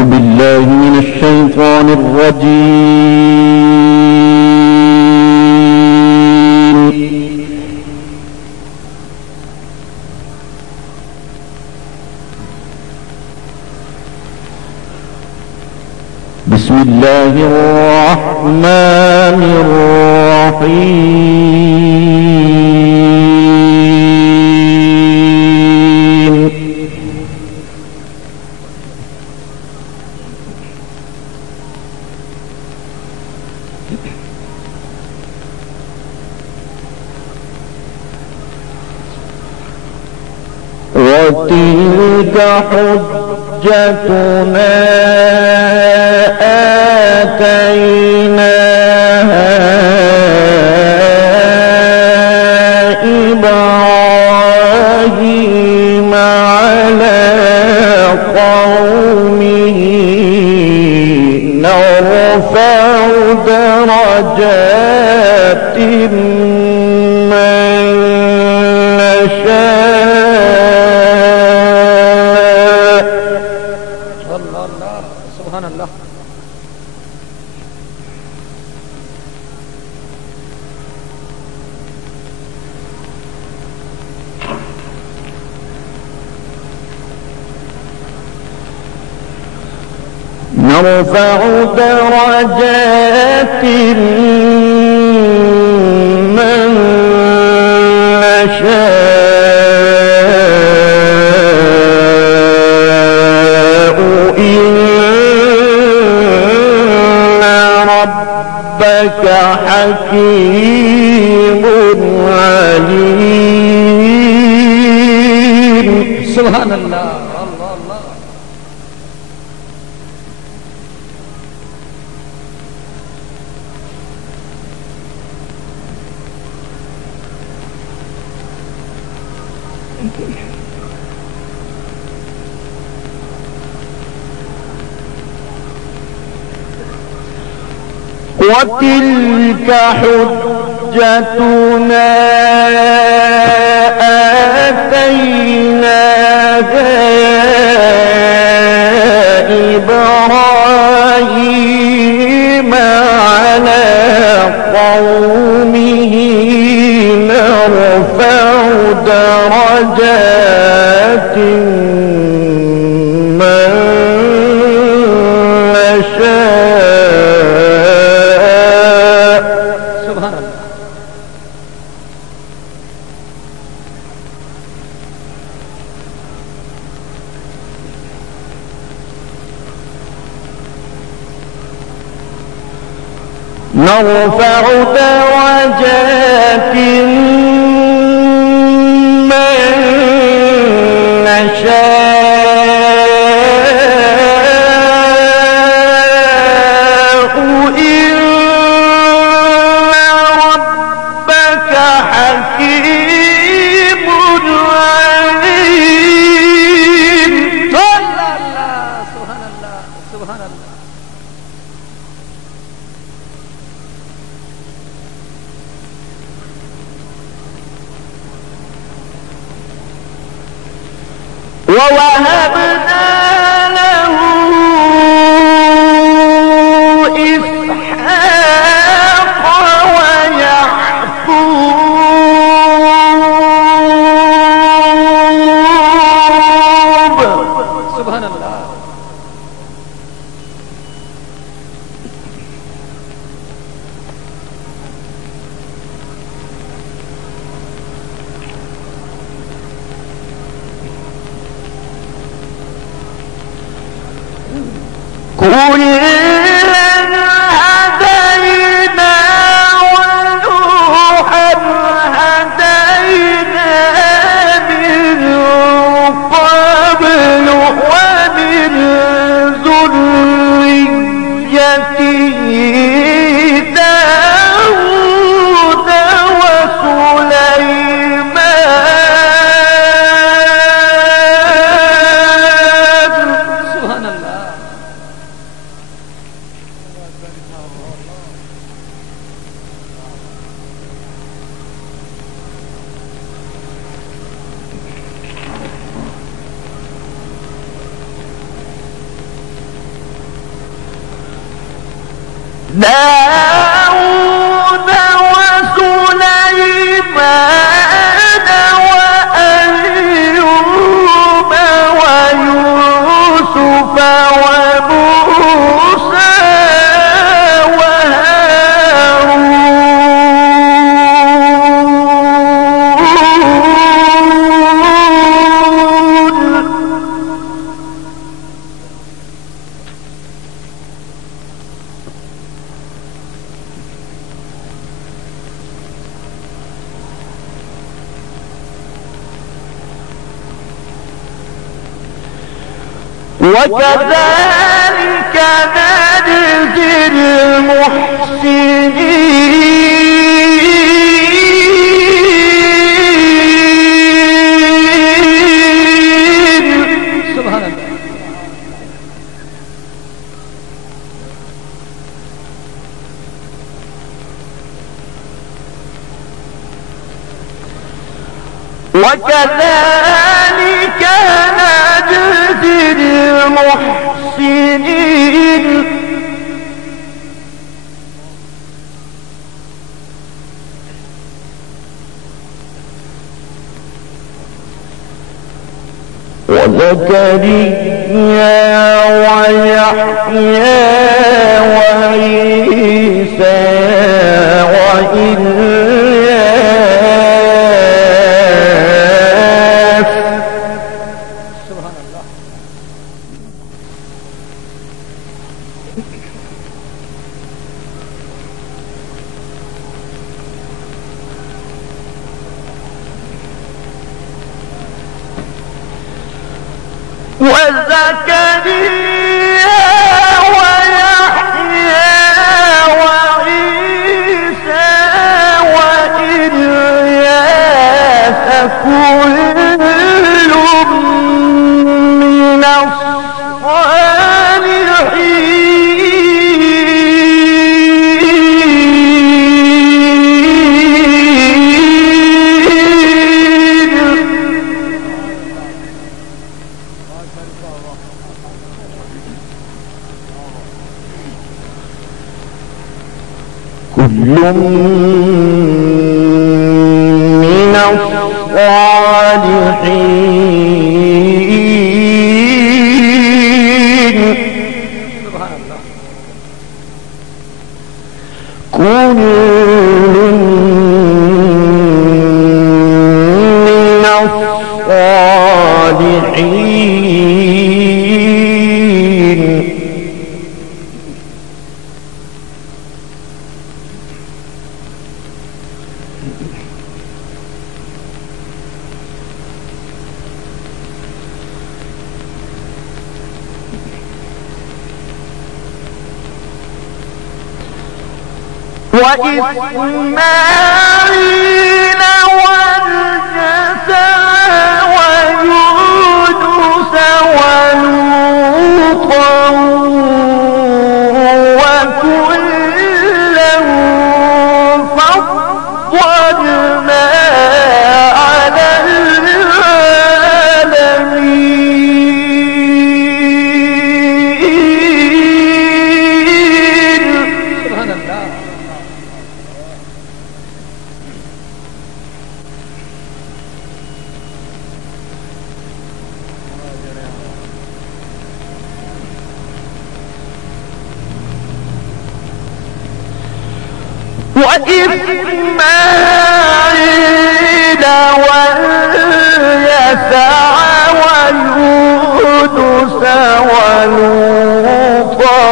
أعوذ بالله من الشيطان الرجيم. بسم الله الرحمن الرحيم. وتلك حجتنا آتيناها إبراهيم على قومه نرفع درجات من نشاء. سبحان الله. نرفع درجات من نشاء إن ربك حكيم عليم. سبحان الله. الله الله. وتلك حجتنا آتيناها إبراهيم على قومه نرفع درجات من نشاء. سبحان الله. نرفع درجات من نشاء إن ربك حكيم عليم. سبحان الله. سبحان الله. ووهبنا له إسحاق ويعقوب. سبحان الله. داود وسليمان وأيوب ويوسف وموسى وكذلك نجزي المحسنين. سبحان الله. وكذلك نجزي المحسنين. وزكريا ويحيى وعيسى وإلياس سبحان الله. وزكريا ويحيى وعيسى وإلياس كل من الصالحين. سبحان الله. كل من الصالحين. وإسماعيل واليسع ويونس ولوطا وكلا فضلنا على العالمين. سبحان الله. وإسماعيل واليسع ويونس ولوطا